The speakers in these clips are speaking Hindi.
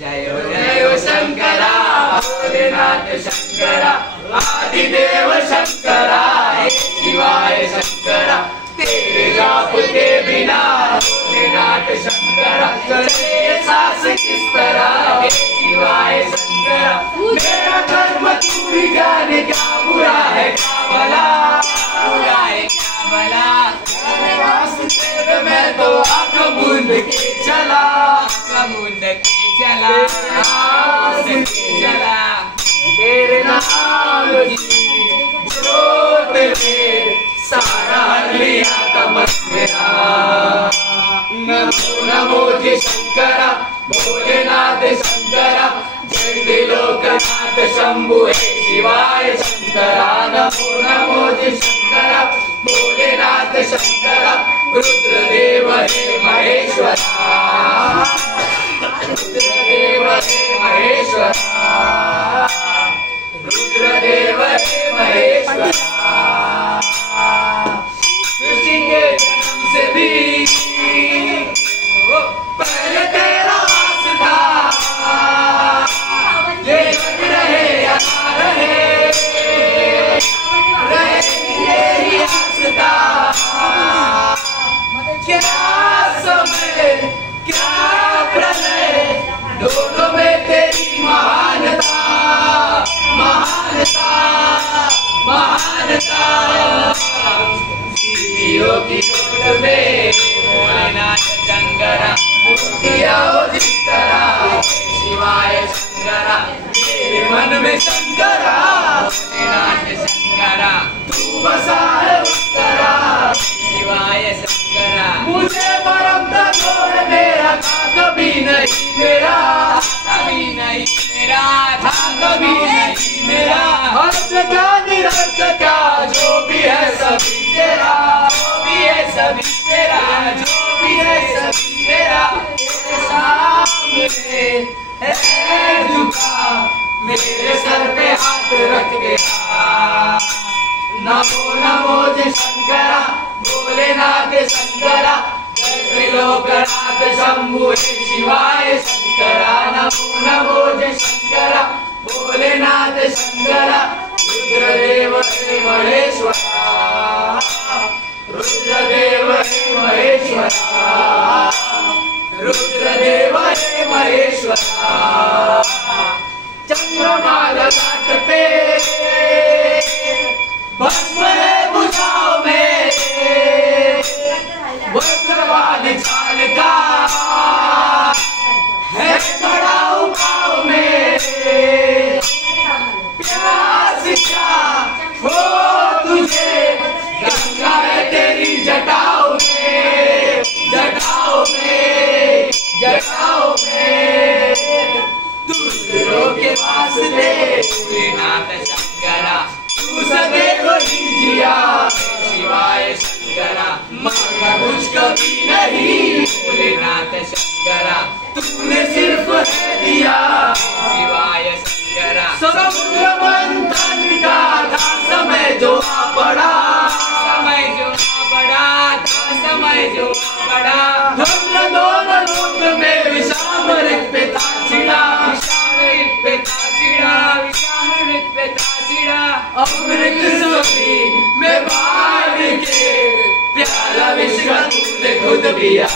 जय जय शंकरा भोलेनाथ शंकरा आदिदेव शंकरा हे शिवाय शंकरा तेरे जाप के बिना भोलेनाथ शंकरा चले सांस किस तरह हे शिवाय शंकरा मेरा कर्म तू ही जाने क्या बुरा है क्या भला बुरा है क्या भला वासुदेव मैं तो आँख मूंद के चला तेरे नाम की जोत में सारा लिया तमस मेरा नमो नमो जी शंकरा भोलेनाथ शंकरा जगदिलोकनाथ शंभु हे शिवाय शंकरा नमो नमो जी शंकरा भोलेनाथ शंकरा रुद्रदेव हे महेश्वरा रुद्रदेव हे महेश्वरा रुद्रदेव हे महेश्वरा सृष्टि के जन्म से भी पहले तेरा वास था ये लग रहे या ना रहे यही आस था क्या समय क्या प्रलय दोनों में तेरी महानता महानता महानता सीढ़ियों की गोद में भोलेनाथ शंकरा मूर्तियां हो जिस तरह शिवाय शंकरा मेरे मन में शंकरा भोलेनाथ शंकरा तू बसा है उस तरह शिवाय शंकरा मुझे परम का छोड़ मेरा था कभी नहीं मेरा कभी नहीं मेरा था कभी नहीं मेरा अर्थ का निरर्थ का जो भी है सभी तेरा जो भी है सभी तेरा जो भी है सभी तेरा तेरे सामने है झुका मेरे सर पे हाथ रख गया नमो नमो जी शंकरा भोलेनाथ शंकरा त्रिलोकनाथ शंभु हे शिवाय शंकरा नमो नमो जी शंकरा भोलेनाथ शंकरा रुद्रदेव हे महेश्वरा रुद्रदेव हे महेश्वरा रुद्रदेव हे महेश्वरा चंद्रमा ललाट पे भस्म है भुजाओं में वज्रवादी चाल का है बड़ा उपाव में प्यास क्या हो तुझे गंगा है तेरी जटाओं में जटाओं में जटाओं में दूसरों के वास्ते भोलेनाथ शंकरा तू सदैव ही जिया शिवाय शंकरा मांगा कुछ कभी नहीं भोलेनाथ शंकरा तूने सिर्फ है दिया शिवाय शंकरा समुद्र मंथन का था समय जो आ पड़ा समय जो आ पड़ा था समय जो आ पड़ा धर्म दोनों लोक में विषामृत पे था छिड़ा विषामृत पे था छिड़ा विषामृत पे था छिड़ा अमृत सभी में बाढ़ के प्याला विश्व तूने खुद पिया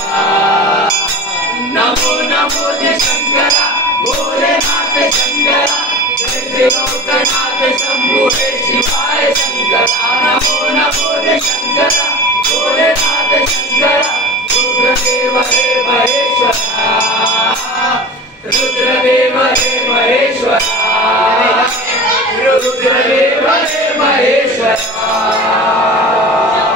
नमो नमो जी शंकरा भोलेनाथ शंकरा त्रिलोकनाथ शंभु हे शिवाय शंकरा नमो नमो जी शंकरा भोलेनाथ शंकरा रुद्रदेव हे महेश्वरा रुद्रदेव हे महेश्वरा रुद्रदेव हे महेश्वरा